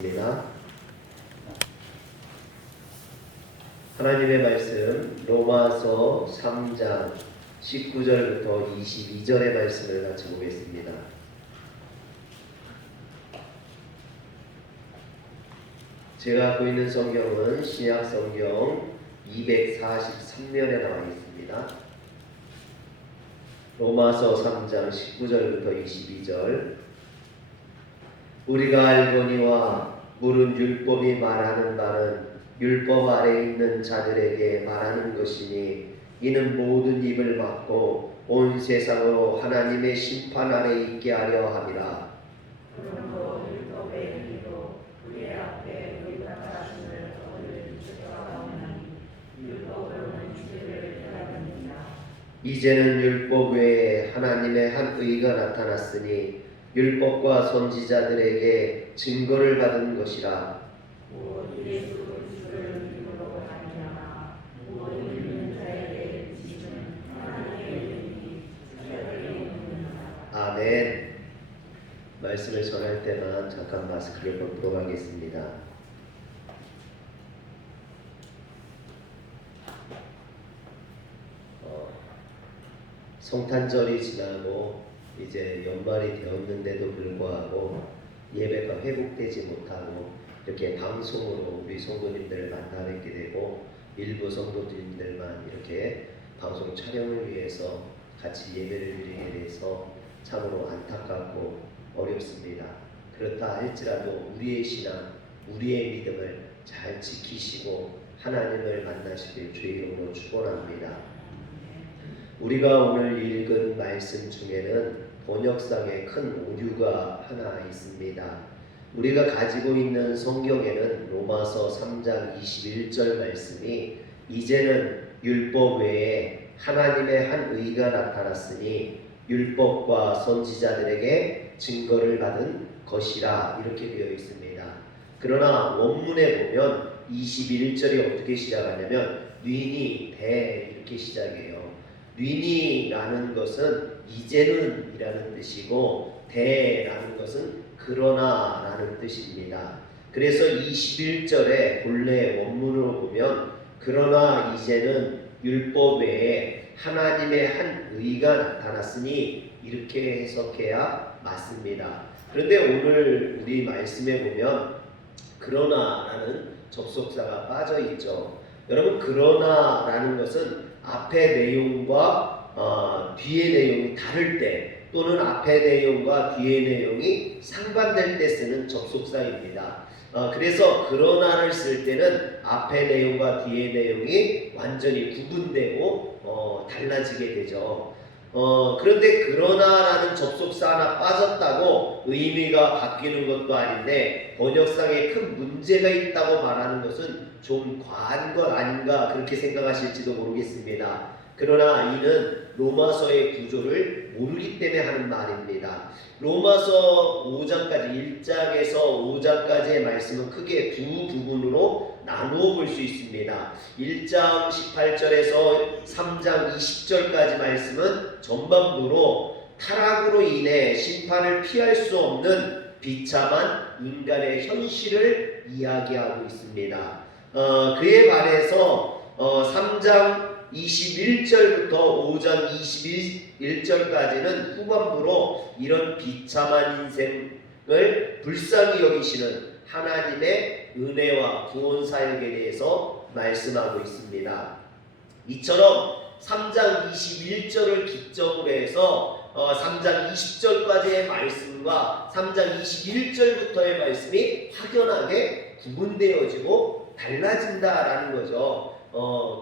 입니다. 하나님의 말씀 로마서 3장 19절부터 22절의 말씀을 같이 보겠습니다. 제가 갖고 있는 성경은 신약 성경 243면에 나와 있습니다. 로마서 3장 19절부터 22절. 우리가 알거니와 물은 율법이 말하는 바는 율법 아래 있는 자들에게 말하는 것이니 이는 모든 입을 막고 온 세상으로 하나님의 심판 아래 있게 하려 함이라. 그러므로 율법의 의로 우리 앞에 의롭다심을 얻을 자가 없나니 율법으로는 죄를 깨달으니라. 이제는 율법 외에 하나님의 한 의가 나타났으니 율법과 선지자들에게 증거를 받은 것이라. 곧 예수 그리스도를 믿음으로 말미암아 모든 믿는 자에게 지은 하나님의 은혜이 자들에게 있느니라. 아멘. 말씀을 전할 때만 잠깐 마스크를 벗도록 하겠습니다. 성탄절이 지나고 이제 연말이 되었는데도 불구하고 예배가 회복되지 못하고 이렇게 방송으로 우리 성도님들을 만나 뵙게 되고 일부 성도님들만 이렇게 방송 촬영을 위해서 같이 예배를 드리게 돼서 참으로 안타깝고 어렵습니다. 그렇다 할지라도 우리의 신앙, 우리의 믿음을 잘 지키시고 하나님을 만나시길 주의 이름으로 축원합니다. 우리가 오늘 읽은 말씀 중에는 번역상에 큰 오류가 하나 있습니다. 우리가 가지고 있는 성경에는 로마서 3장 21절 말씀이 이제는 율법 외에 하나님의 한 의가 나타났으니 율법과 선지자들에게 증거를 받은 것이라 이렇게 되어 있습니다. 그러나 원문에 보면 21절이 어떻게 시작하냐면 뉘니 대 이렇게 시작해요. 뉘니라는 것은 이제는 이라는 뜻이고 대라는 것은 그러나 라는 뜻입니다. 그래서 21절에 본래 원문으로 보면 그러나 이제는 율법 외에 하나님의 한 의가 나타났으니 이렇게 해석해야 맞습니다. 그런데 오늘 우리 말씀에 보면 그러나라는 접속사가 빠져 있죠. 여러분 그러나라는 것은 앞의 내용과 뒤의 내용이 다를 때 또는 앞의 내용과 뒤의 내용이 상반될 때 쓰는 접속사입니다. 그래서 그러나를 쓸 때는 앞의 내용과 뒤의 내용이 완전히 구분되고 달라지게 되죠. 그런데 그러나라는 접속사 하나 빠졌다고 의미가 바뀌는 것도 아닌데 번역상에 큰 문제가 있다고 말하는 것은 좀 과한 것 아닌가 그렇게 생각하실지도 모르겠습니다. 그러나 이는 로마서의 구조를 모르기 때문에 하는 말입니다. 로마서 5장까지 1장에서 5장까지의 말씀은 크게 두 부분으로 나누어 볼 수 있습니다. 1장 18절에서 3장 20절까지 말씀은 전반부로 타락으로 인해 심판을 피할 수 없는 비참한 인간의 현실을 이야기하고 있습니다. 그에 반해서 3장 21절부터 5장 21절까지는 후반부로 이런 비참한 인생을 불쌍히 여기시는 하나님의 은혜와 구원 사역에 대해서 말씀하고 있습니다. 이처럼 3장 21절을 기점으로 해서 3장 20절까지의 말씀과 3장 21절부터의 말씀이 확연하게 구분되어지고 달라진다라는 거죠.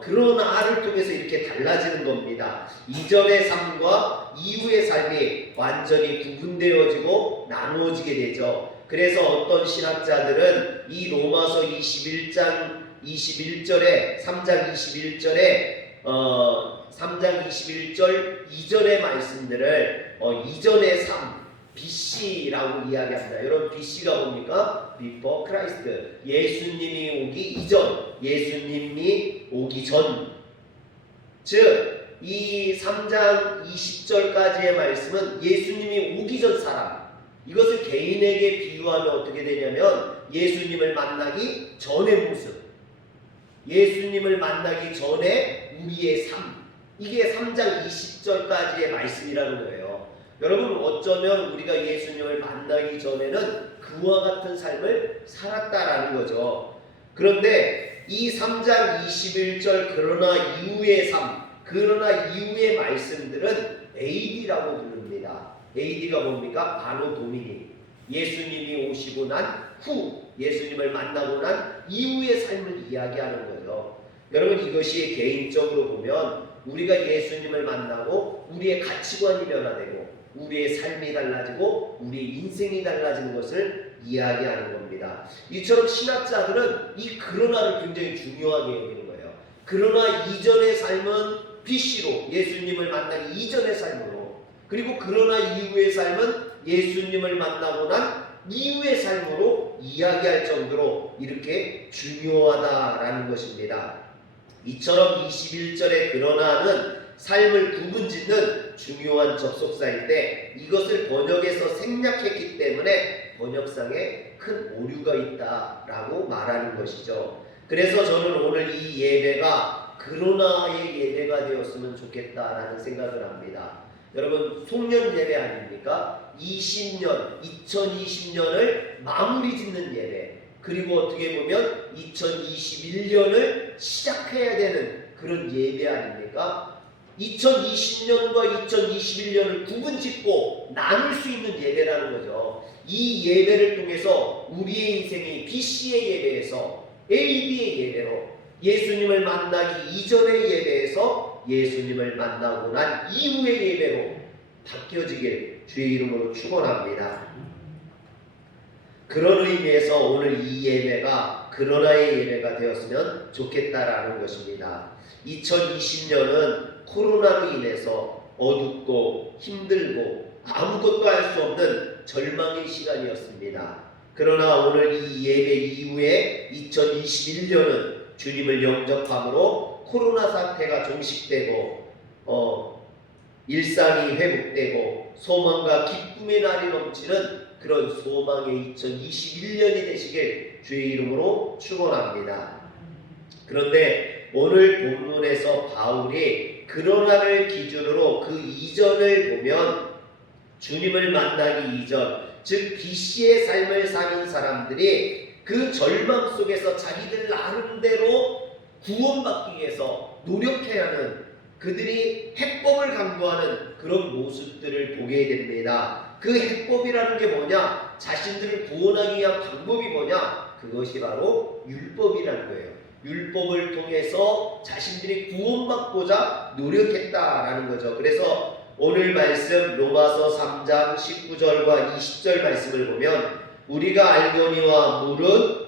그러나를 통해서 이렇게 달라지는 겁니다. 이전의 삶과 이후의 삶이 완전히 구분되어지고 나누어지게 되죠. 그래서 어떤 신학자들은 이 로마서 21장 21절에 3장 21절에 3장 21절 이전의 말씀들을 이전의 삶 BC라고 이야기합니다. 여러분 BC가 뭡니까? Before Christ. 예수님이 오기 이전, 예수님이 오기 전. 즉 이 3장 20절까지의 말씀은 예수님이 오기 전 사람, 이것을 개인에게 비유하면 어떻게 되냐면 예수님을 만나기 전의 모습, 예수님을 만나기 전에 우리의 삶, 이게 3장 20절까지의 말씀이라는 거예요. 여러분, 어쩌면 우리가 예수님을 만나기 전에는 그와 같은 삶을 살았다라는 거죠. 그런데 이 3장 21절 그러나 이후의 삶, 그러나 이후의 말씀들은 AD라고 부릅니다. AD가 뭡니까? 바로 도미니. 예수님이 오시고 난 후, 예수님을 만나고 난 이후의 삶을 이야기하는 거죠. 여러분, 이것이 개인적으로 보면 우리가 예수님을 만나고 우리의 가치관이 변화되고 우리의 삶이 달라지고 우리의 인생이 달라지는 것을 이야기하는 겁니다. 이처럼 신학자들은 이 그러나를 굉장히 중요하게 여기는 거예요. 그러나 이전의 삶은 BC로, 예수님을 만나기 이전의 삶으로, 그리고 그러나 이후의 삶은 예수님을 만나고 난 이후의 삶으로 이야기할 정도로 이렇게 중요하다라는 것입니다. 이처럼 21절의 그러나는 삶을 구분짓는 중요한 접속사인데 이것을 번역에서 생략했기 때문에 번역상에 큰 오류가 있다라고 말하는 것이죠. 그래서 저는 오늘 이 예배가 그러나의 예배가 되었으면 좋겠다라는 생각을 합니다. 여러분, 송년 예배 아닙니까? 2020년을 마무리 짓는 예배, 그리고 어떻게 보면 2021년을 시작해야 되는 그런 예배 아닙니까? 2020년과 2021년을 구분짓고 나눌 수 있는 예배라는 거죠. 이 예배를 통해서 우리의 인생이 BC의 예배에서 AB의 예배로, 예수님을 만나기 이전의 예배에서 예수님을 만나고 난 이후의 예배로 바뀌어지길 주의 이름으로 축원합니다. 그런 의미에서 오늘 이 예배가 그러나의 예배가 되었으면 좋겠다라는 것입니다. 2020년은 코로나로 인해서 어둡고 힘들고 아무것도 할 수 없는 절망의 시간이었습니다. 그러나 오늘 이 예배 이후에 2021년은 주님을 영접함으로 코로나 사태가 종식되고 일상이 회복되고 소망과 기쁨의 날이 넘치는 그런 소망의 2021년이 되시길 주의 이름으로 축원합니다. 그런데 오늘 본문에서 바울이 그러나를 기준으로 그 이전을 보면 주님을 만나기 이전, 즉 BC의 삶을 사는 사람들이 그 절망 속에서 자기들 나름대로 구원받기 위해서 노력해야 하는, 그들이 해법을 강구하는 그런 모습들을 보게 됩니다. 그 해법이라는 게 뭐냐? 자신들을 구원하기 위한 방법이 뭐냐? 그것이 바로 율법이라는 거예요. 율법을 통해서 자신들이 구원받고자 노력했다라는 거죠. 그래서 오늘 말씀 로마서 3장 19절과 20절 말씀을 보면 우리가 알거니와 물은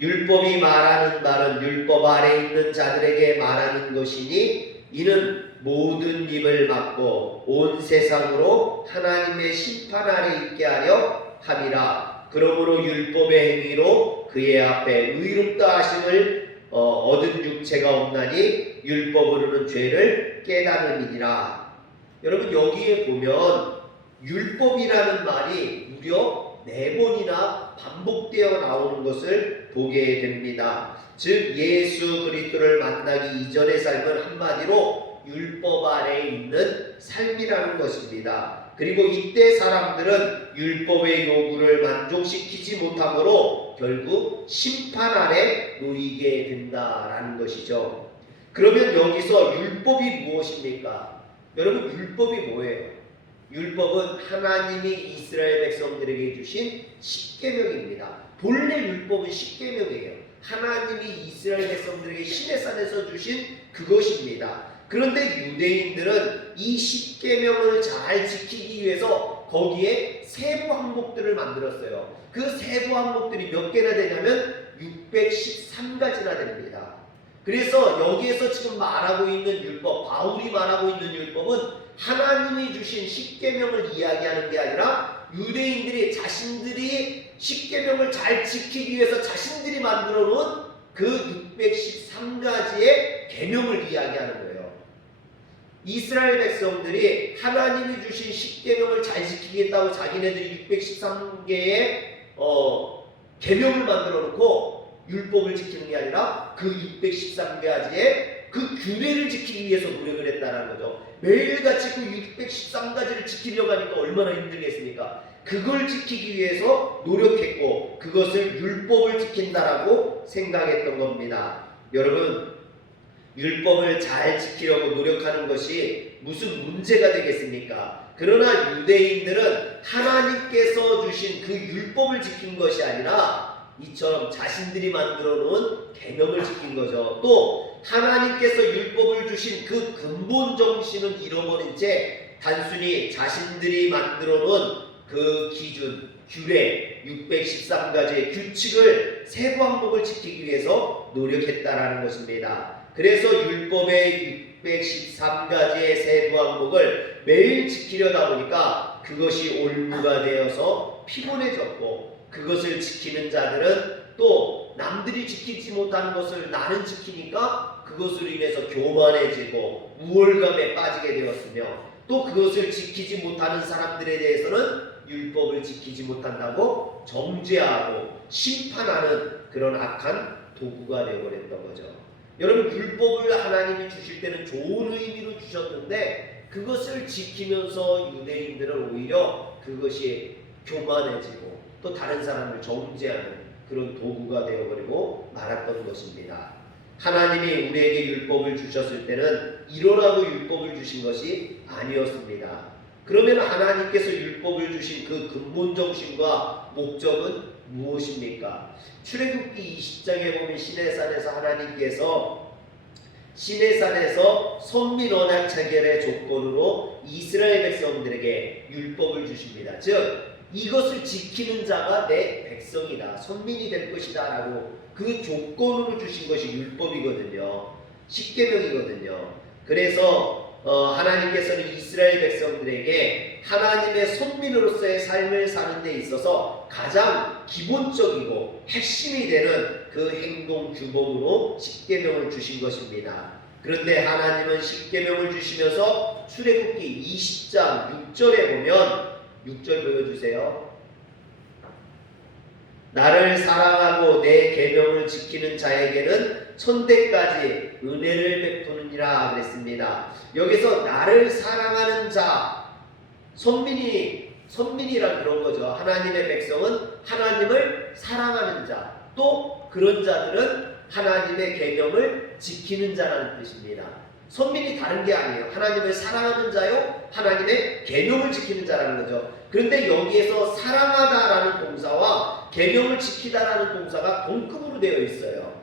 율법이 말하는 말은 율법 아래 있는 자들에게 말하는 것이니 이는 모든 입을 막고 온 세상으로 하나님의 심판 아래 있게 하려 함이라. 그러므로 율법의 행위로 그의 앞에 의롭다 하심을 얻은 육체가 없나니 율법으로는 죄를 깨달음이니라. 여러분, 여기에 보면 율법이라는 말이 무려 4번이나 반복되어 나오는 것을 보게 됩니다. 즉 예수 그리스도를 만나기 이전의 삶은 한마디로 율법 아래에 있는 삶이라는 것입니다. 그리고 이때 사람들은 율법의 요구를 만족시키지 못하므로 결국 심판 아래 놓이게 된다라는 것이죠. 그러면 여기서 율법이 무엇입니까? 여러분, 율법이 뭐예요? 율법은 하나님이 이스라엘 백성들에게 주신 십계명입니다. 본래 율법은 십계명이에요. 하나님이 이스라엘 백성들에게 시내산에서 주신 그것입니다. 그런데 유대인들은 이 십계명을 잘 지키기 위해서 거기에 세부 항목들을 만들었어요. 그 세부 항목들이 몇 개나 되냐면 613가지나 됩니다. 그래서 여기에서 지금 말하고 있는 율법, 바울이 말하고 있는 율법은 하나님이 주신 십계명을 이야기하는 게 아니라 유대인들이 자신들이 십계명을 잘 지키기 위해서 자신들이 만들어 놓은 그 613가지의 계명을 이야기하는 거예요. 이스라엘 백성들이 하나님이 주신 십계명을 잘 지키겠다고 자기네들이 613개의 계명을 만들어 놓고 율법을 지키는 게 아니라 그 613가지의 그 규례를 지키기 위해서 노력을 했다는 거죠. 매일같이 그 613가지를 지키려고 하니까 얼마나 힘들겠습니까? 그걸 지키기 위해서 노력했고 그것을 율법을 지킨다라고 생각했던 겁니다. 여러분, 율법을 잘 지키려고 노력하는 것이 무슨 문제가 되겠습니까? 그러나 유대인들은 하나님께서 주신 그 율법을 지킨 것이 아니라 이처럼 자신들이 만들어 놓은 계명을 지킨 거죠. 또 하나님께서 율법을 주신 그 근본 정신은 잃어버린 채 단순히 자신들이 만들어 놓은 그 기준, 규례, 613가지의 규칙을 세부항목을 지키기 위해서 노력했다라는 것입니다. 그래서 율법의 613가지의 세부항목을 매일 지키려다 보니까 그것이 올무가 되어서 피곤해졌고 그것을 지키는 자들은 또 남들이 지키지 못하는 것을 나는 지키니까 그것으로 인해서 교만해지고 우월감에 빠지게 되었으며 또 그것을 지키지 못하는 사람들에 대해서는 율법을 지키지 못한다고 정죄하고 심판하는 그런 악한 도구가 되어버렸던 거죠. 여러분, 율법을 하나님이 주실 때는 좋은 의미로 주셨는데 그것을 지키면서 유대인들은 오히려 그것이 교만해지고 또 다른 사람을 정죄하는 그런 도구가 되어버리고 말았던 것입니다. 하나님이 우리에게 율법을 주셨을 때는 이러라고 율법을 주신 것이 아니었습니다. 그러면 하나님께서 율법을 주신 그 근본 정신과 목적은 무엇입니까? 출애굽기 20장에 보면 시내산에서 하나님께서 시내산에서 선민 언약 체결의 조건으로 이스라엘 백성들에게 율법을 주십니다. 즉 이것을 지키는 자가 내 백성이다, 선민이 될 것이다 라고 그 조건으로 주신 것이 율법이거든요. 십계명이거든요. 그래서 하나님께서는 이스라엘 백성들에게 하나님의 선민으로서의 삶을 사는 데 있어서 가장 기본적이고 핵심이 되는 그 행동 규범으로 십계명을 주신 것입니다. 그런데 하나님은 십계명을 주시면서 출애굽기 20장 6절에 보면 6절 보여주세요. 나를 사랑하고 내 계명을 지키는 자에게는 천대까지 은혜를 베푸느니라 그랬습니다. 여기서 나를 사랑하는 자, 선민이란 그런 거죠. 하나님의 백성은 하나님을 사랑하는 자, 또 그런 자들은 하나님의 계명을 지키는 자라는 뜻입니다. 선민이 다른 게 아니에요. 하나님을 사랑하는 자요, 하나님의 계명을 지키는 자라는 거죠. 그런데 여기에서 사랑하다라는 동사와 계명을 지키다라는 동사가 동급으로 되어 있어요.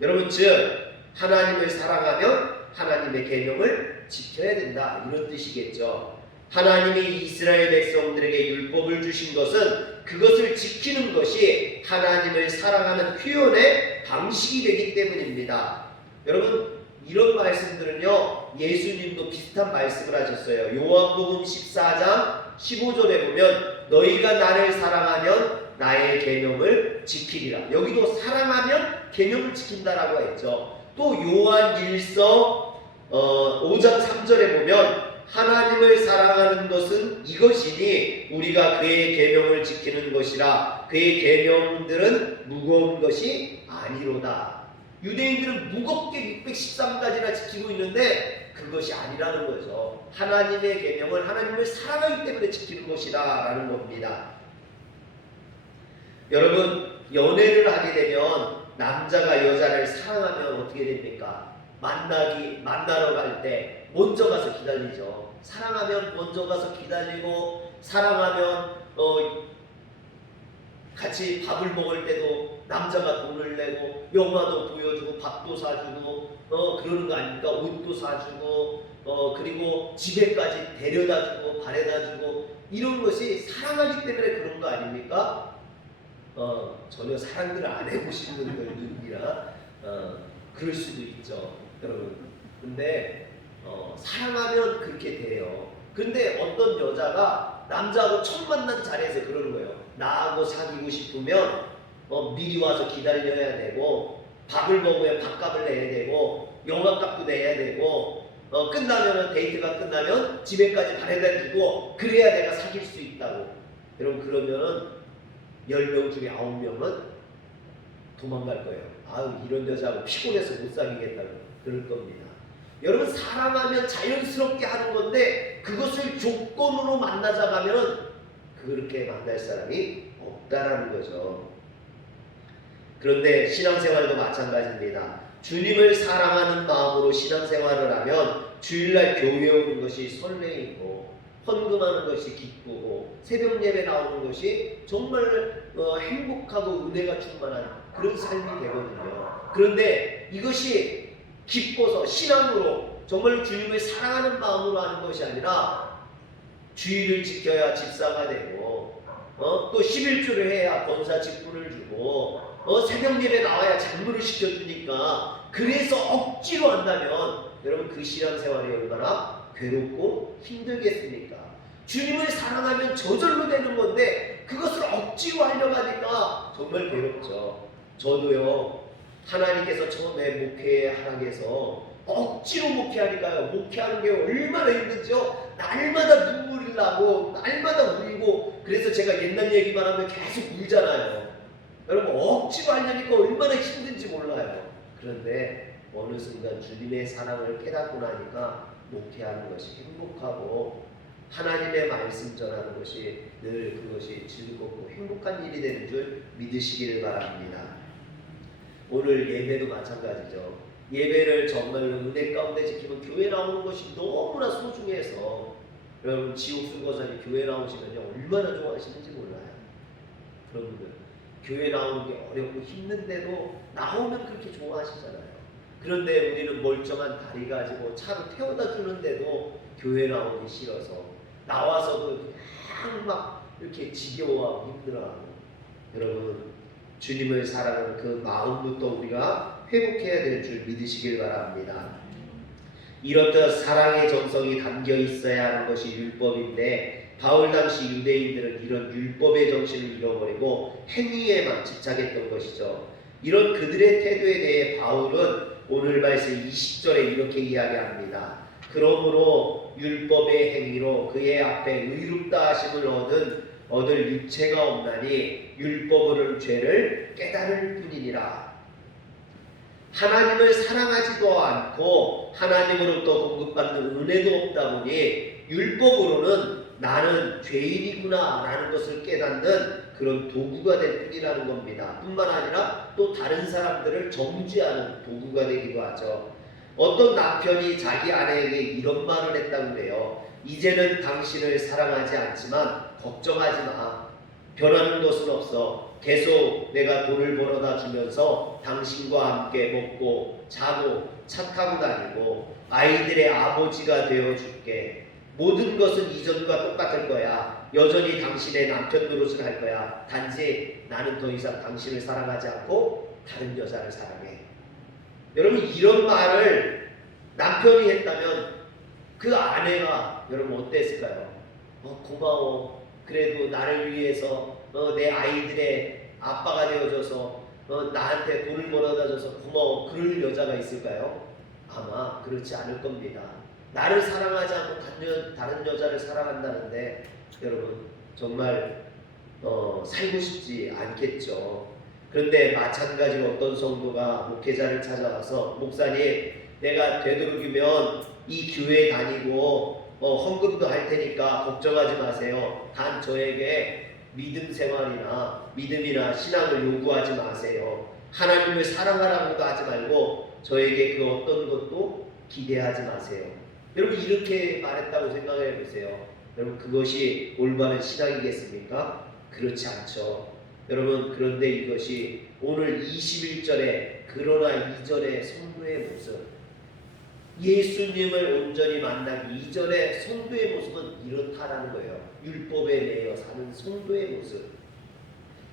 여러분, 즉 하나님을 사랑하면 하나님의 계명을 지켜야 된다, 이런 뜻이겠죠. 하나님이 이스라엘 백성들에게 율법을 주신 것은 그것을 지키는 것이 하나님을 사랑하는 표현의 방식이 되기 때문입니다. 여러분, 이런 말씀들은요 예수님도 비슷한 말씀을 하셨어요. 요한복음 14장 15절에 보면 너희가 나를 사랑하면 나의 계명을 지키리라. 여기도 사랑하면 계명을 지킨다라고 했죠. 또 요한 1서 5장 3절에 보면 하나님을 사랑하는 것은 이것이니 우리가 그의 계명을 지키는 것이라. 그의 계명들은 무거운 것이 아니로다. 유대인들은 무겁게 613가지나 지키고 있는데 그것이 아니라는 거죠. 하나님의 계명을 하나님을 사랑하기 때문에 지키는 것이다 라는 겁니다. 여러분, 연애를 하게 되면 남자가 여자를 사랑하면 어떻게 됩니까? 만나러 갈 때 먼저 가서 기다리죠. 사랑하면 먼저 가서 기다리고, 사랑하면 같이 밥을 먹을 때도 남자가 돈을 내고 영화도 보여주고 밥도 사주고 그러는 거 아닙니까? 옷도 사주고 그리고 집에까지 데려다주고 바래다주고, 이런 것이 사랑하기 때문에 그런 거 아닙니까? 전혀 사랑들을 안 해보시는 분들이라 그럴 수도 있죠, 여러분. 근데 사랑하면 그렇게 돼요. 근데 어떤 여자가 남자하고 첫 만난 자리에서 그러는 거예요. 나하고 사귀고 싶으면 미리 와서 기다려야 되고, 밥을 먹으면 밥값을 내야 되고, 영화값도 내야 되고, 데이트가 끝나면 집에까지 바래다 주고, 그래야 내가 사귈 수 있다고. 여러분, 그러면 10명 중에 9명은 도망갈 거예요. 아유, 이런 여자하고 피곤해서 못 사귀겠다고 그럴 겁니다. 여러분, 사랑하면 자연스럽게 하는 건데 그것을 조건으로 만나자가면 그렇게 만날 사람이 없다라는 거죠. 그런데 신앙생활도 마찬가지입니다. 주님을 사랑하는 마음으로 신앙생활을 하면 주일날 교회 오는 것이 설레이고 헌금하는 것이 기쁘고 새벽 예배 나오는 것이 정말 행복하고 은혜가 충만한 그런 삶이 되거든요. 그런데 이것이 기뻐서 신앙으로 정말 주님을 사랑하는 마음으로 하는 것이 아니라 주일을 지켜야 집사가 되고 또 11조를 해야 권사 직분을 주고 새벽 예배 나와야 장로를 시켜주니까 그래서 억지로 한다면 여러분 그 신앙생활이 얼마나 괴롭고 힘들겠습니까? 주님을 사랑하면 저절로 되는 건데 그것을 억지로 하려고 하니까 정말 괴롭죠. 저도요, 하나님께서 처음에 목회에 하락해서 억지로 목회하니까요, 목회하는 게 얼마나 힘든지요. 날마다 눈물이 나고 날마다 울고, 그래서 제가 옛날 얘기만 하면 계속 울잖아요. 여러분, 억지로 하려니까 얼마나 힘든지 몰라요. 그런데 어느 순간 주님의 사랑을 깨닫고 나니까 목회하는 것이 행복하고 하나님의 말씀 전하는 것이 늘 그것이 즐겁고 행복한 일이 되는 줄 믿으시기를 바랍니다. 오늘 예배도 마찬가지죠. 예배를 정말로 은혜 가운데 지키면 교회 나오는 것이 너무나 소중해서 여러분 지옥 순거사님 교회 나오시면요 얼마나 좋아하시는지 몰라요. 여러분들 교회 나오는 게 어렵고 힘든데도 나오면 그렇게 좋아하시잖아요. 그런데 우리는 멀쩡한 다리 가지고 차로 태워다 주는데도 교회 나오기 싫어서 나와서도 그냥 막 이렇게 지겨워하고 힘들어하고. 여러분, 주님을 사랑하는 그 마음부터 우리가 회복해야 될 줄 믿으시길 바랍니다. 이렇듯 사랑의 정성이 담겨 있어야 하는 것이 율법인데 바울 당시 유대인들은 이런 율법의 정신을 잃어버리고 행위에만 집착했던 것이죠. 이런 그들의 태도에 대해 바울은 오늘 말씀 20절에 이렇게 이야기합니다. 그러므로 율법의 행위로 그의 앞에 의롭다 하심을 얻을 육체가 없나니 율법으로는 죄를 깨달을 뿐이니라. 하나님을 사랑하지도 않고 하나님으로부터 공급받는 은혜도 없다 보니 율법으로는 나는 죄인이구나 라는 것을 깨닫는 그런 도구가 될 뿐이라는 겁니다. 뿐만 아니라 또 다른 사람들을 정죄하는 도구가 되기도 하죠. 어떤 남편이 자기 아내에게 이런 말을 했다고 그래요. 이제는 당신을 사랑하지 않지만 걱정하지 마. 변하는 것은 없어. 계속 내가 돈을 벌어다 주면서 당신과 함께 먹고 자고 차 타고 다니고 아이들의 아버지가 되어줄게. 모든 것은 이전과 똑같을 거야. 여전히 당신의 남편 노릇을 할 거야. 단지 나는 더 이상 당신을 사랑하지 않고 다른 여자를 사랑해. 여러분, 이런 말을 남편이 했다면 그 아내가 여러분 어땠을까요? 고마워. 그래도 나를 위해서 내 아이들의 아빠가 되어줘서 나한테 돈을 벌어다줘서 고마워. 그럴 여자가 있을까요? 아마 그렇지 않을 겁니다. 나를 사랑하지 않고 다른 여자를 사랑한다는데 여러분 정말 살고 싶지 않겠죠. 그런데 마찬가지로 어떤 성도가 목회자를 찾아와서 목사님, 내가 되도록이면 이 교회 다니고 헌금도 할 테니까 걱정하지 마세요. 단 저에게 믿음이나 신앙을 요구하지 마세요. 하나님을 사랑하라고도 하지 말고 저에게 그 어떤 것도 기대하지 마세요. 여러분, 이렇게 말했다고 생각해 보세요. 여러분, 그것이 올바른 신앙이겠습니까? 그렇지 않죠. 여러분, 그런데 이것이 오늘 21절에 그러나 이전의 성도의 모습, 예수님을 온전히 만나기 이전의 성도의 모습은 이렇다라는 거예요. 율법에 매여 사는 성도의 모습.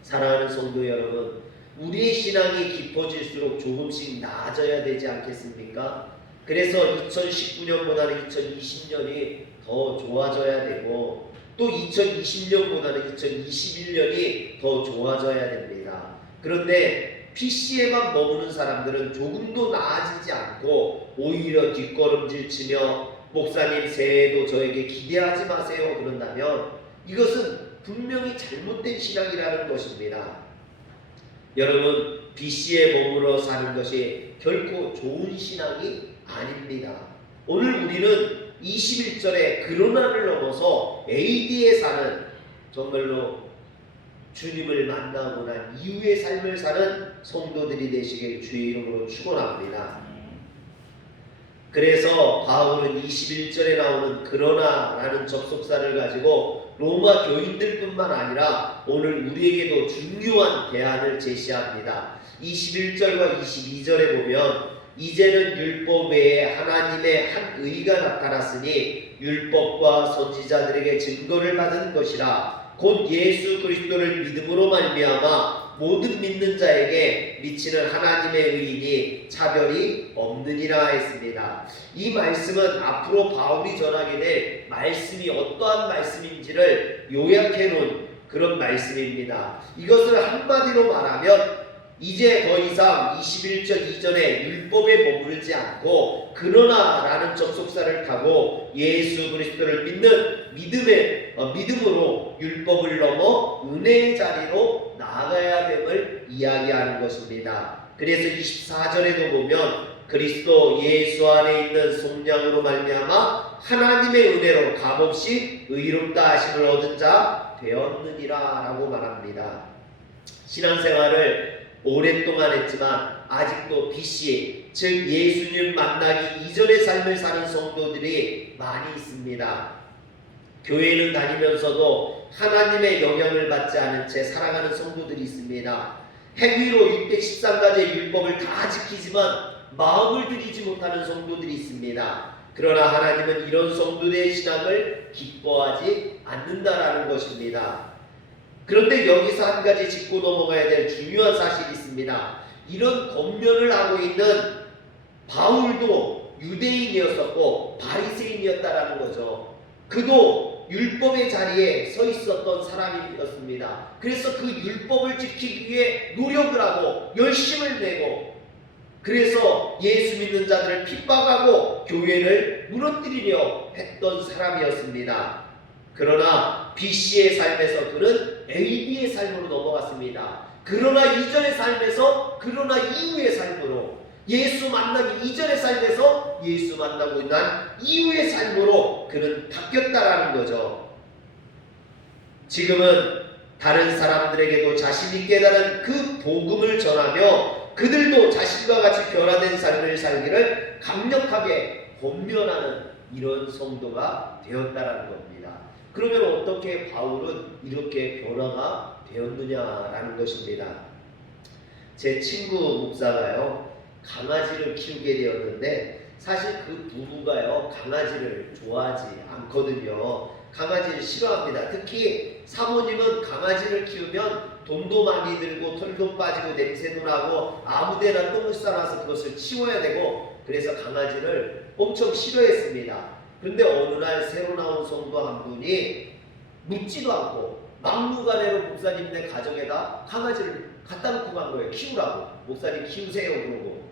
사랑하는 성도 여러분, 우리의 신앙이 깊어질수록 조금씩 나아져야 되지 않겠습니까? 그래서 2019년보다는 2020년이 더 좋아져야 되고 또 2020년보다는 2021년이 더 좋아져야 됩니다. 그런데 PC에만 머무는 사람들은 조금도 나아지지 않고 오히려 뒷걸음질 치며 목사님 새해에도 저에게 기대하지 마세요 그런다면 이것은 분명히 잘못된 신앙이라는 것입니다. 여러분, BC에 머물러 사는 것이 결코 좋은 신앙이 아닙니다. 오늘 우리는 21절에 그러나를 넘어서 AD에 사는, 정말로 주님을 만나고 난 이후의 삶을 사는 성도들이 되시길 주의 이름으로 축원합니다. 그래서 바울은 21절에 나오는 그러나라는 접속사를 가지고 로마 교인들뿐만 아니라 오늘 우리에게도 중요한 대안을 제시합니다. 21절과 22절에 보면 이제는 율법 외에 하나님의 한 의가 나타났으니 율법과 선지자들에게 증거를 받은 것이라 곧 예수 그리스도를 믿음으로 말미암아 모든 믿는 자에게 미치는 하나님의 의인이 차별이 없느니라 했습니다. 이 말씀은 앞으로 바울이 전하게 될 말씀이 어떠한 말씀인지를 요약해 놓은 그런 말씀입니다. 이것을 한마디로 말하면 이제 더 이상 21절 이전에 율법에 머무르지 않고 그러나 라는 접속사를 타고 예수 그리스도를 믿는 믿음으로 율법을 넘어 은혜의 자리로 나아가야 됨을 이야기하는 것입니다. 그래서 24절에도 보면 그리스도 예수 안에 있는 속량으로 말미암아 하나님의 은혜로 값없이 의롭다 하심을 얻은 자 되었느니라 라고 말합니다. 신앙생활을 오랫동안 했지만 아직도 BC, 즉 예수님 만나기 이전의 삶을 사는 성도들이 많이 있습니다. 교회는 다니면서도 하나님의 영향을 받지 않은 채 살아가는 성도들이 있습니다. 행위로 613가지의 율법을 다 지키지만 마음을 들이지 못하는 성도들이 있습니다. 그러나 하나님은 이런 성도들의 신앙을 기뻐하지 않는다라는 것입니다. 그런데 여기서 한 가지 짚고 넘어가야 될 중요한 사실이 있습니다. 이런 권면을 하고 있는 바울도 유대인이었었고 바리새인이었다라는 거죠. 그도 율법의 자리에 서 있었던 사람이었습니다. 그래서 그 율법을 지키기 위해 노력을 하고 열심을 내고 그래서 예수 믿는 자들을 핍박하고 교회를 무너뜨리려 했던 사람이었습니다. 그러나 BC의 삶에서 그는 AD의 삶으로 넘어갔습니다. 그러나 이전의 삶에서 그러나 이후의 삶으로 예수 만나기 이전의 삶에서 예수 만나고 난 이후의 삶으로 그는 바뀌었다라는 거죠. 지금은 다른 사람들에게도 자신이 깨달은 그 복음을 전하며 그들도 자신과 같이 변화된 삶을 살기를 강력하게 권면하는 이런 성도가 되었다라는 겁니다. 그러면 어떻게 바울은 이렇게 변화가 되었느냐라는 것입니다. 제 친구 목사가요 강아지를 키우게 되었는데 사실 그 부부가요 강아지를 좋아하지 않거든요. 강아지를 싫어합니다. 특히 사모님은 강아지를 키우면 돈도 많이 들고 털도 빠지고 냄새도 나고 아무데나 똥을 싸놔서 그것을 치워야 되고 그래서 강아지를 엄청 싫어했습니다. 그런데 어느 날 새로 나온 성도 한 분이 묻지도 않고 막무가내로 목사님네 가정에다 강아지를 갖다 놓고 간 거예요. 키우라고. 목사님 키우세요 그러고.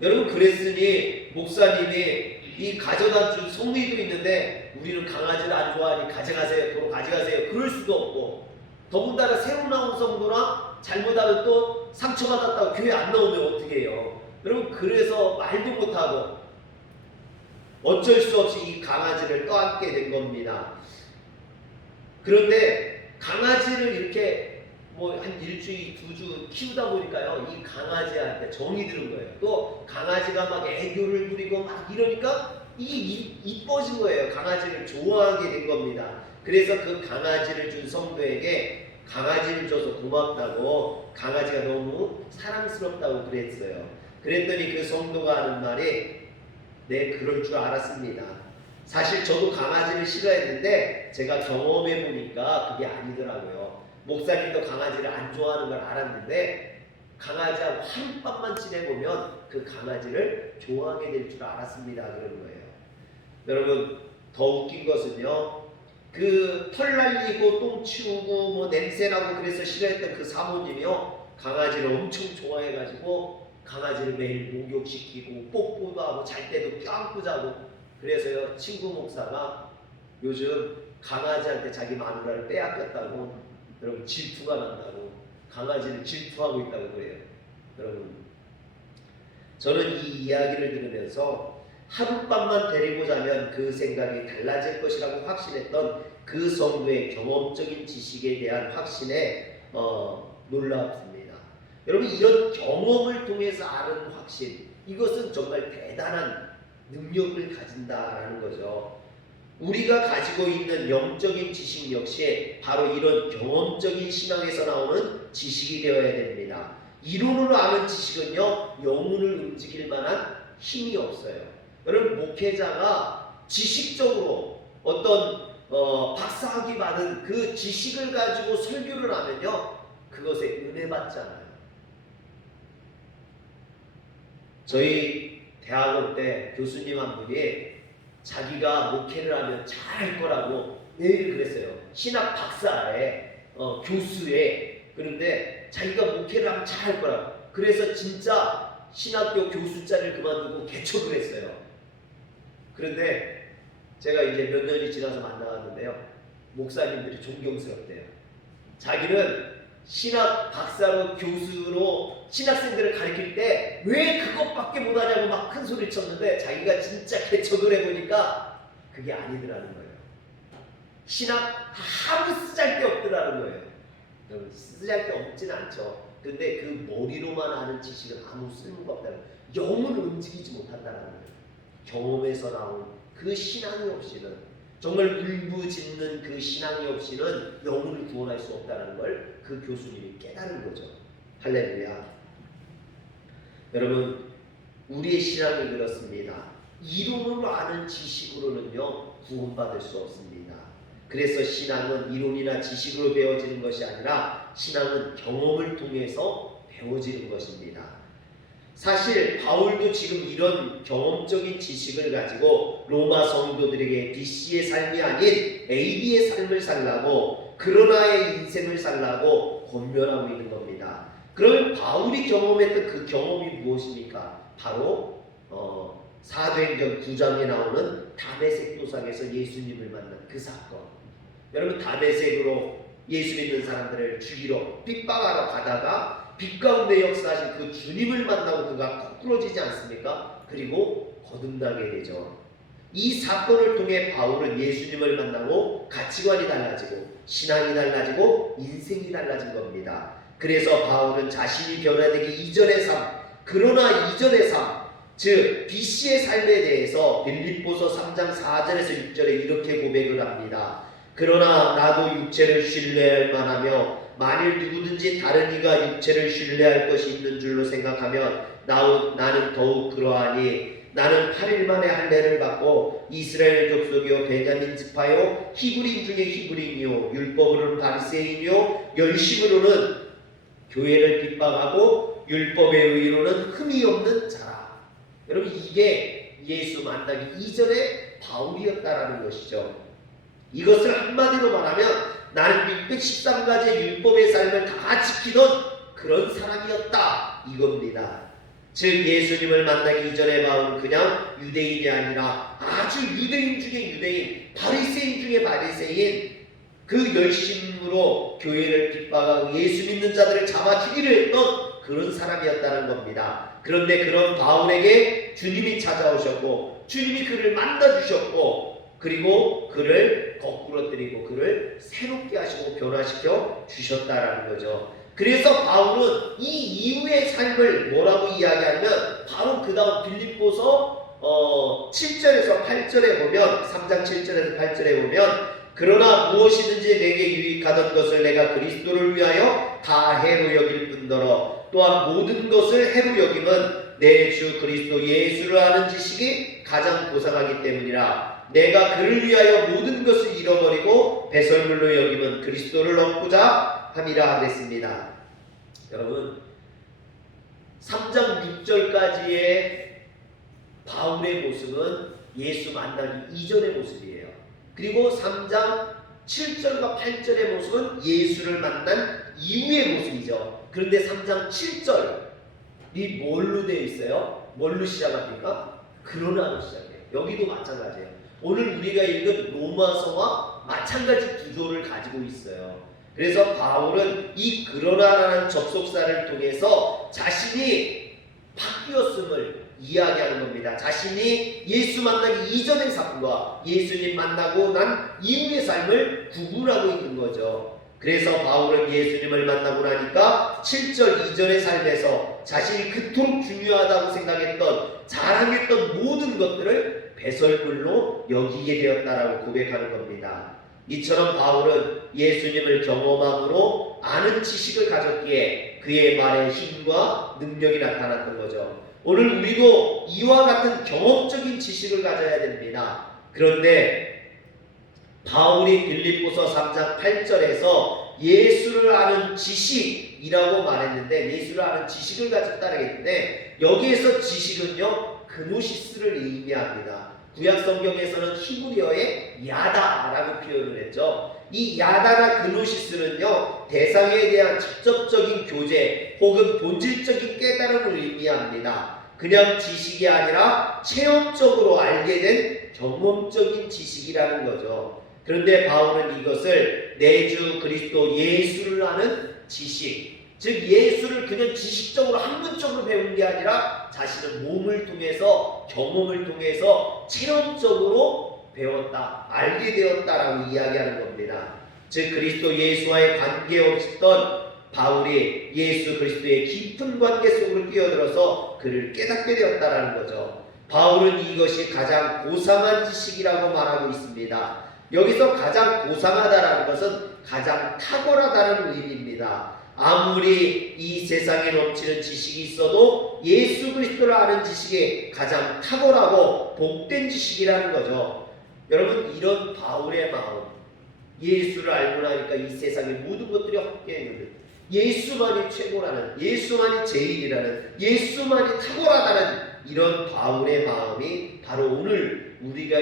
여러분 그랬으니 목사님이 이 가져다 준 성의도 있는데 우리는 강아지를 안 좋아하니 가져가세요. 그럼 가져가세요. 그럴 수도 없고 더군다나 새로 나온 성도나 잘못하면 또 상처받았다고 교회 안 나오면 어떻게 해요. 여러분 그래서 말도 못하고 어쩔 수 없이 이 강아지를 떠안게 된 겁니다. 그런데 강아지를 이렇게 뭐 한 일주일, 2주 키우다 보니까요, 이 강아지한테 정이 드는 거예요. 또 강아지가 막 애교를 부리고 막 이러니까 이게 이뻐진 거예요. 강아지를 좋아하게 된 겁니다. 그래서 그 강아지를 준 성도에게 강아지를 줘서 고맙다고, 강아지가 너무 사랑스럽다고 그랬어요. 그랬더니 그 성도가 하는 말이 네, 그럴 줄 알았습니다. 사실 저도 강아지를 싫어했는데 제가 경험해 보니까 그게 아니더라고요. 목사님도 강아지를 안 좋아하는 걸 알았는데 강아지하고 하룻밤만 지내보면 그 강아지를 좋아하게 될 줄 알았습니다. 그런 거예요. 여러분 더 웃긴 것은요. 그 털 날리고 똥 치우고 뭐 냄새나고 그래서 싫어했던 그 사모님이요. 강아지를 엄청 좋아해가지고 강아지를 매일 목욕시키고 뽀뽀도 하고 잘 때도 껴안고 자고 그래서요 친구 목사가 요즘 강아지한테 자기 마누라를 빼앗겼다고 여러분 질투가 난다고 강아지를 질투하고 있다고 그래요. 여러분 저는 이 이야기를 들으면서 하룻밤만 데리고 자면 그 생각이 달라질 것이라고 확신했던 그 성도의 경험적인 지식에 대한 확신에 놀랍습니다. 여러분 이런 경험을 통해서 아는 확신, 이것은 정말 대단한 능력을 가진다라는 거죠. 우리가 가지고 있는 영적인 지식 역시 바로 이런 경험적인 신앙에서 나오는 지식이 되어야 됩니다. 이론으로 아는 지식은요, 영혼을 움직일 만한 힘이 없어요. 여러분 목회자가 지식적으로 어떤 박사학위 받은 그 지식을 가지고 설교를 하면요, 그것에 은혜 받지 않아요. 저희 대학원 때 교수님 한 분이 자기가 목회를 하면 잘할 거라고 매일 그랬어요. 신학 박사에 교수에. 그런데 자기가 목회를 하면 잘할 거라고. 그래서 진짜 신학교 교수 자리를 그만두고 개척을 했어요. 그런데 제가 이제 몇 년이 지나서 만나왔는데요, 목사님들이 존경스럽대요. 자기는 신학 박사로 교수로 신학생들을 가르칠 때 왜 그것밖에 못하냐고 막 큰 소리를 쳤는데 자기가 진짜 개척을 해보니까 그게 아니더라는 거예요. 신학 아무 쓰잘데없더라는 거예요. 쓰잘데없지는 않죠. 근데 그 머리로만 아는 지식은 아무 쓸모가 없다는 거예요. 영혼을 움직이지 못한다는 거예요. 경험에서 나온 그 신앙이 없이는, 정말 울부짖는 그 신앙이 없이는 영혼을 구원할 수 없다는 걸 그 교수님이 깨달은 거죠. 할렐루야. 여러분 우리의 신앙이 그렇습니다. 이론으로 아는 지식으로는요 구원받을 수 없습니다. 그래서 신앙은 이론이나 지식으로 배워지는 것이 아니라 신앙은 경험을 통해서 배워지는 것입니다. 사실 바울도 지금 이런 경험적인 지식을 가지고 로마 성도들에게 BC의 삶이 아닌 AD의 삶을 살라고, 그러나의 인생을 살라고 권면하고 있는 겁니다. 그러면 바울이 경험했던 그 경험이 무엇입니까? 바로 사도행전 9장에 나오는 다메섹 도상에서 예수님을 만난 그 사건. 여러분 다메섹으로 예수 믿는 사람들을 죽이러 핍박하러 가다가 빛 가운데 역사하신 그 주님을 만나고 그가 거꾸러지지 않습니까? 그리고 거듭나게 되죠. 이 사건을 통해 바울은 예수님을 만나고 가치관이 달라지고 신앙이 달라지고 인생이 달라진 겁니다. 그래서 바울은 자신이 변화되기 이전의 삶, 그러나 이전의 삶, 즉 BC의 삶에 대해서 빌립보서 3장 4절에서 6절에 이렇게 고백을 합니다. 그러나 나도 육체를 신뢰할 만하며 만일 누구든지 다른 이가 육체를 신뢰할 것이 있는 줄로 생각하면 나는 더욱 그러하니 나는 8일 만에 할례를 받고 이스라엘 족속이요 베냐민 지파요 히브리인 중에 히브리인이요 율법으로는 바리새인이요 열심으로는 교회를 핍박하고 율법의 의로는 흠이 없는 자라. 여러분 이게 예수 만나기 이전의 바울이었다라는 것이죠. 이것을 한마디로 말하면 나는 613가지의 율법의 삶을 다 지키던 그런 사람이었다 이겁니다. 즉 예수님을 만나기 이전에 바울은 그냥 유대인이 아니라 아주 유대인 중에 유대인, 바리새인 중에 바리새인, 그 열심으로 교회를 핍박하고 예수 믿는 자들을 잡아 죽이려 했던 그런 사람이었다는 겁니다. 그런데 그런 바울에게 주님이 찾아오셨고 주님이 그를 만나주셨고 그리고 그를 거꾸러뜨리고 그를 새롭게 하시고 변화시켜 주셨다라는 거죠. 그래서 바울은 이 이후의 삶을 뭐라고 이야기하면 바로 그 다음 빌립보서 7절에서 8절에 보면 3장 7절에서 8절에 보면 그러나 무엇이든지 내게 유익하던 것을 내가 그리스도를 위하여 다 해로 여길 뿐더러 또한 모든 것을 해로 여김은 내 주 그리스도 예수를 아는 지식이 가장 고상하기 때문이라. 내가 그를 위하여 모든 것을 잃어버리고 배설물로 여김은 그리스도를 얻고자 함이라 그랬습니다. 여러분 3장 6절까지의 바울의 모습은 예수 만나기 이전의 모습이에요. 그리고 3장 7절과 8절의 모습은 예수를 만난 이후의 모습이죠. 그런데 3장 7절이 뭘로 되어 있어요? 뭘로 시작합니까? 그러나로 시작해요. 여기도 마찬가지예요. 오늘 우리가 읽은 로마서와 마찬가지 구조를 가지고 있어요. 그래서 바울은 이 그러나라는 접속사를 통해서 자신이 바뀌었음을 이야기하는 겁니다. 자신이 예수 만나기 이전의 삶과 예수님 만나고 난 이후의 삶을 구분하고 있는 거죠. 그래서 바울은 예수님을 만나고 나니까 7절 이전의 삶에서 자신이 그토록 중요하다고 생각했던 자랑했던 모든 것들을 배설물로 여기게 되었다라고 고백하는 겁니다. 이처럼 바울은 예수님을 경험함으로 아는 지식을 가졌기에 그의 말에 힘과 능력이 나타났던 거죠. 오늘 우리도 이와 같은 경험적인 지식을 가져야 됩니다. 그런데 바울이 빌립보서 3장 8절에서 예수를 아는 지식이라고 말했는데, 예수를 아는 지식을 가졌다고 했는데, 여기에서 지식은요 그노시스를 의미합니다. 구약 성경에서는 히브리어의 야다라고 표현을 했죠. 이 야다나 그노시스는요 대상에 대한 직접적인 교제 혹은 본질적인 깨달음을 의미합니다. 그냥 지식이 아니라 체험적으로 알게 된 경험적인 지식이라는 거죠. 그런데 바울은 이것을 내주 그리스도 예수를 아는 지식, 즉 예수를 그냥 지식적으로 학문적으로 배운 게 아니라 자신의 몸을 통해서 경험을 통해서 체험적으로 배웠다, 알게 되었다라고 이야기하는 겁니다. 즉 그리스도 예수와의 관계없었던 바울이 예수 그리스도의 깊은 관계 속으로 뛰어들어서 그를 깨닫게 되었다라는 거죠. 바울은 이것이 가장 고상한 지식이라고 말하고 있습니다. 여기서 가장 고상하다라는 것은 가장 탁월하다는 의미입니다. 아무리 이 세상에 넘치는 지식이 있어도 예수 그리스도를 아는 지식이 가장 탁월하고 복된 지식이라는 거죠. 여러분, 이런 바울의 마음, 예수를 알고 나니까 이 세상의 모든 것들이 헛되었는데 예수만이 최고라는, 예수만이 제일이라는, 예수만이 탁월하다는 이런 바울의 마음이 바로 오늘 우리가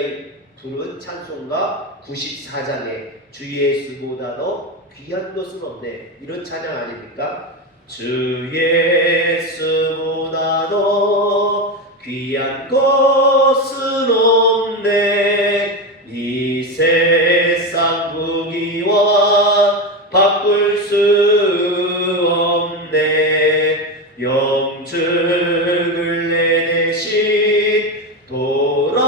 부른 찬송가 94장에 주 예수보다도 귀한 것은 없네, 이런 찬양 아닙니까? 주 예수보다도 귀한 것은 없네, 이 세상 부귀와 바꿀 수 없네, 영증을 내내신 돌아가신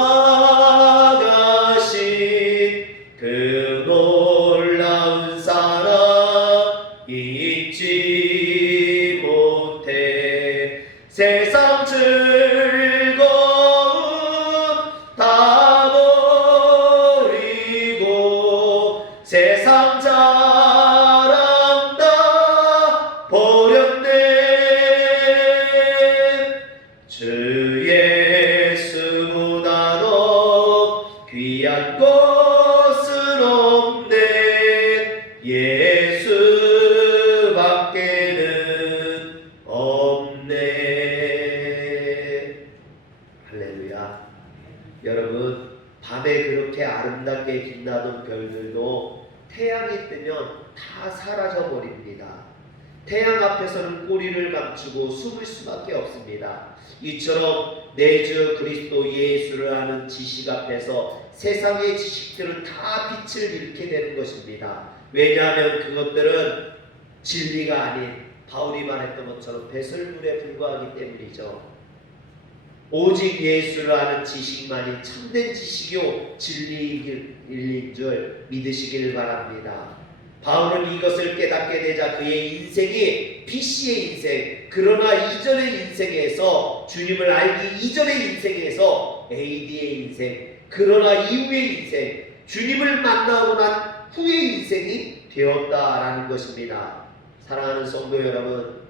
그 놀라운 사랑 잊지 못해, 세상 즐거움 다 버리고 세상 자랑 다 버렸네, 주 예수보다도 귀한 것은 없네, 예수밖에는 없네. 할렐루야. 여러분, 밤에 그렇게 아름답게 빛나던 별들도 태양이 뜨면 다 사라져 버립니다. 태양 앞에서는 꼬리를 감추고 숨을 수밖에 없습니다. 이처럼 내주 그리스도 예수를 아는 지식 앞에서 세상의 지식들은 다 빛을 잃게 되는 것입니다. 왜냐하면 그것들은 진리가 아닌, 바울이 말했던 것처럼 배설물에 불과하기 때문이죠. 오직 예수를 아는 지식만이 참된 지식이요 진리인 줄 믿으시길 바랍니다. 바울은 이것을 깨닫게 되자 그의 인생이 BC의 인생, 그러나 이전의 인생에서, 주님을 알기 이전의 인생에서 AD의 인생, 그러나 이후의 인생, 주님을 만나고 난 후의 인생이 되었다라는 것입니다. 사랑하는 성도 여러분,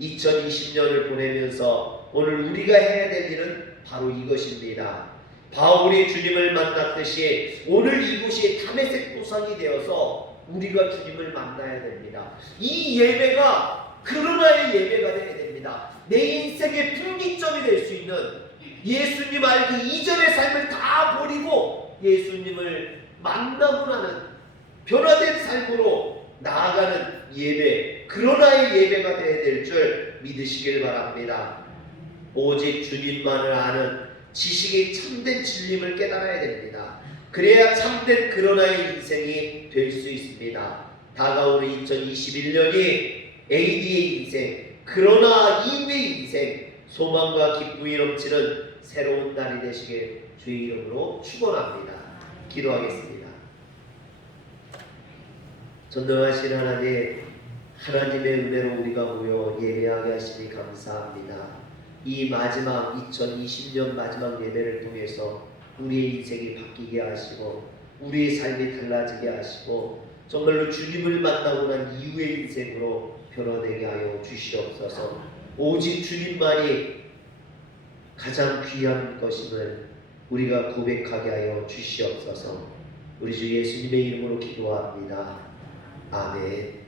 2020년을 보내면서 오늘 우리가 해야 될 일은 바로 이것입니다. 바울이 주님을 만났듯이 오늘 이곳이 다메섹 도상이 되어서 우리가 주님을 만나야 됩니다. 이 예배가 그러나의 예배가 되어야 됩니다. 내 인생의 분기점이 될 수 있는, 예수님 알기 이전의 삶을 다 버리고 예수님을 만나고 나는 변화된 삶으로 나아가는 예배, 그러나의 예배가 되어야 될 줄 믿으시길 바랍니다. 오직 주님만을 아는 지식이 참된 진림을 깨달아야 됩니다. 그래야 참된 그러나의 인생이 될 수 있습니다. 다가오는 2021년이 AD의 인생, 그러나 이후의 인생, 소망과 기쁨이 넘치는 새로운 날이 되시길 주의 이름으로 축원합니다. 기도하겠습니다. 전능하신 하나님, 하나님의 은혜로 우리가 모여 예배하게 하시니 감사합니다. 이 마지막 2020년 마지막 예배를 통해서 우리의 인생이 바뀌게 하시고 우리의 삶이 달라지게 하시고 정말로 주님을 만나고 난 이후의 인생으로 변화되게 하여 주시옵소서. 오직 주님만이 가장 귀한 것임을 우리가 고백하게 하여 주시옵소서. 우리 주 예수님의 이름으로 기도합니다. 아멘.